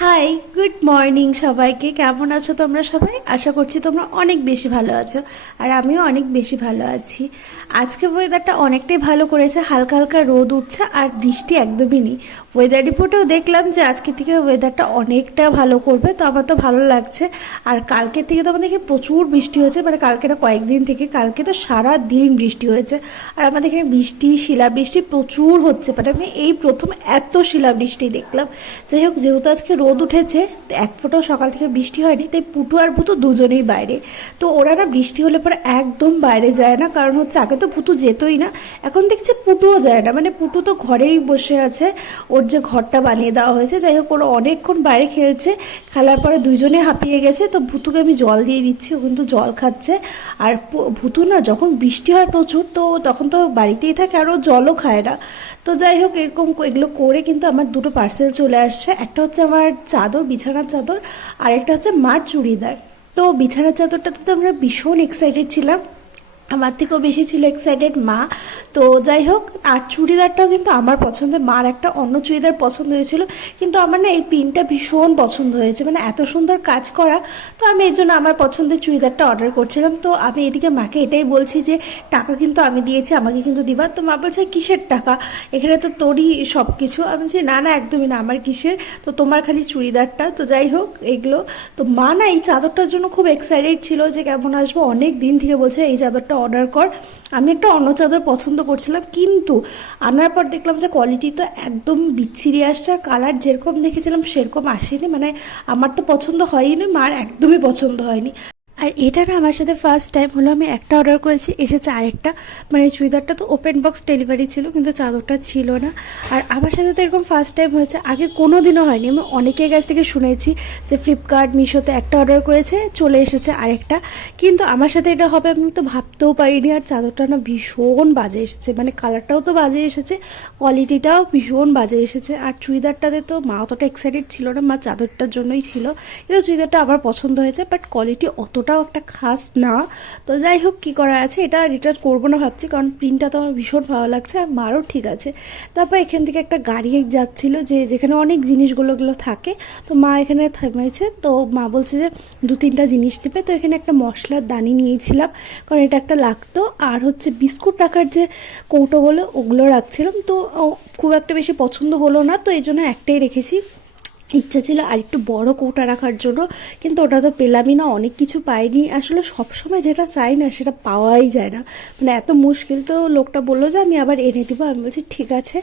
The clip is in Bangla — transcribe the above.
হাই, গুড মর্নিং সবাইকে। কেমন আছো তোমরা সবাই? আশা করছি তোমরা অনেক বেশি ভালো আছো, আর আমিও অনেক বেশি ভালো আছি। আজকে ওয়েদারটা অনেকটাই ভালো করেছে, হালকা হালকা রোদ উঠছে আর বৃষ্টি একদমই নেই। ওয়েদার রিপোর্টেও দেখলাম যে আজকে থেকে ওয়েদারটা অনেকটা ভালো করবে, তো আমার তো ভালো লাগছে। আর কালকের থেকে তো আমাদের এখানে প্রচুর বৃষ্টি হয়েছে, মানে কালকে না কয়েকদিন থেকে, কালকে তো সারা দিন বৃষ্টি হয়েছে। আর আমাদের এখানে বৃষ্টি, শিলাবৃষ্টি প্রচুর হচ্ছে, মানে আমি এই প্রথম এত শিলাবৃষ্টি দেখলাম। যাই হোক, যেহেতু আজকে রোদ উঠেছে, এক ফোঁটাও সকাল থেকে বৃষ্টি হয়নি, তাই পুটু আর ভুতু দুজনেই বাইরে। তো ওরা না বৃষ্টি হলে পরে একদম বাইরে যায় না, কারণ হচ্ছে আগে তো ভুতু যেতই না, এখন দেখছে পুটুও যায় না। মানে পুটু তো ঘরেই বসে আছে, ওর যে ঘরটা বানিয়ে দেওয়া হয়েছে। যাই হোক, ওরা অনেকক্ষণ বাইরে খেলছে, খেলার পরে দুইজনে হাঁপিয়ে গেছে। তো ভুতুকে আমি জল দিয়ে দিচ্ছি, ও কিন্তু জল খাচ্ছে। আর ভুতু না যখন বৃষ্টি হয় প্রচুর, তো তখন তো বাড়িতেই থাকে আর ও জলও খায় না। তো যাই হোক, এরকম এগুলো করে কিন্তু আমার দুটো পার্সেল চলে আসছে। একটা হচ্ছে আমার চাদর, বিছানার চাদর, আর একটা হচ্ছে মার চুড়িদার। তো বিছানার চাদরটাতে তো আমরা ভীষণ এক্সাইটেড ছিলাম, আমার থেকেও বেশি ছিল এক্সাইটেড মা। তো যাই হোক, আর চুড়িদারটাও কিন্তু আমার পছন্দের, মার একটা অন্য চুড়িদার পছন্দ হয়েছিল, কিন্তু আমার না এই প্রিন্টটা ভীষণ পছন্দ হয়েছে, মানে এত সুন্দর কাজ করা। তো আমি এর জন্য আমার পছন্দের চুড়িদারটা অর্ডার করছিলাম। তো আমি এদিকে মাকে এটাই বলছি যে টাকা কিন্তু আমি দিয়েছি, আমাকে কিন্তু দিবা। তো মা বলছে কিসের টাকা, এখানে তো তোরই সব কিছু। আমি বলছি না না, একদমই না, আমার কিসের, তো তোমার খালি চুড়িদারটা। তো যাই হোক এগুলো, তো মা না এই চাদরটার জন্য খুব এক্সাইটেড ছিল যে কেমন আসবো, অনেক দিন থেকে বলছে এই চাদরটা অর্ডার কর। আমি একটা অন্য চাদর পছন্দ করছিলাম, কিন্তু আনার পর দেখলাম যে কোয়ালিটি তো একদম বিচ্ছিরি আসছে, আর কালার যেরকম দেখেছিলাম সেরকম আসেনি। মানে আমার তো পছন্দ হয়নি, মার একদমই পছন্দ হয়নি। আর এটা না আমার সাথে ফার্স্ট টাইম হলো, আমি একটা অর্ডার করেছি, এসেছে আরেকটা। মানে চুড়িদারটা তো ওপেন বক্স ডেলিভারি ছিল, কিন্তু চাদরটা ছিল না। আর আমার সাথে তো এরকম ফার্স্ট টাইম হয়েছে, আগে কোনো দিনও হয়নি। আমি অনেকের কাছ থেকে শুনেছি যে ফ্লিপকার্ট, মিশোতে একটা অর্ডার করেছে, চলে এসেছে আরেকটা, কিন্তু আমার সাথে এটা হবে আমি তো ভাবতেও পারিনি। আর চাদরটা না ভীষণ বাজে এসেছে, মানে কালারটাও তো বাজে এসেছে, কোয়ালিটিটাও ভীষণ বাজে এসেছে। আর চুড়িদারটাতে তো মা অতটা এক্সাইটেড ছিল না, মা চাদরটার জন্যই ছিল। কিন্তু চুড়িদারটা আমার পছন্দ হয়েছে, বাট কোয়ালিটি অতটাও একটা খাস না। তো যাই হোক, কী করা আছে, এটা রিটার্ন করবো না ভাবছি, কারণ প্রিন্টটা তো আমার ভীষণ ভালো লাগছে, আর মারও ঠিক আছে। তারপর এখান থেকে একটা গাড়ি যাচ্ছিল, যেখানে অনেক জিনিসগুলোগুলো থাকে। তো মা এখানে থেমেছে, তো মা বলছে যে 2-3টা জিনিস নেবে। তো এখানে একটা মশলার দানি নিয়েছিলাম, কারণ এটা একটা লাগতো। আর হচ্ছে বিস্কুট রাখার যে কৌটোগুলো, ওগুলো রাখছিলাম। তো খুব একটা বেশি পছন্দ হলো না, তো এই জন্য একটাই রেখেছি। ইচ্ছা ছিল আর একটু বড় কৌটা রাখার জন্য, কিন্তু ওটা তো পেলামই না, অনেক কিছু পাইনি। আসলে সবসময় যেটা চাই না সেটা পাওয়াই যায় না, মানে এত মুশকিল। তো লোকটা বললো যে আমি আবার এনে দিব, আমি বলছি ঠিক আছে।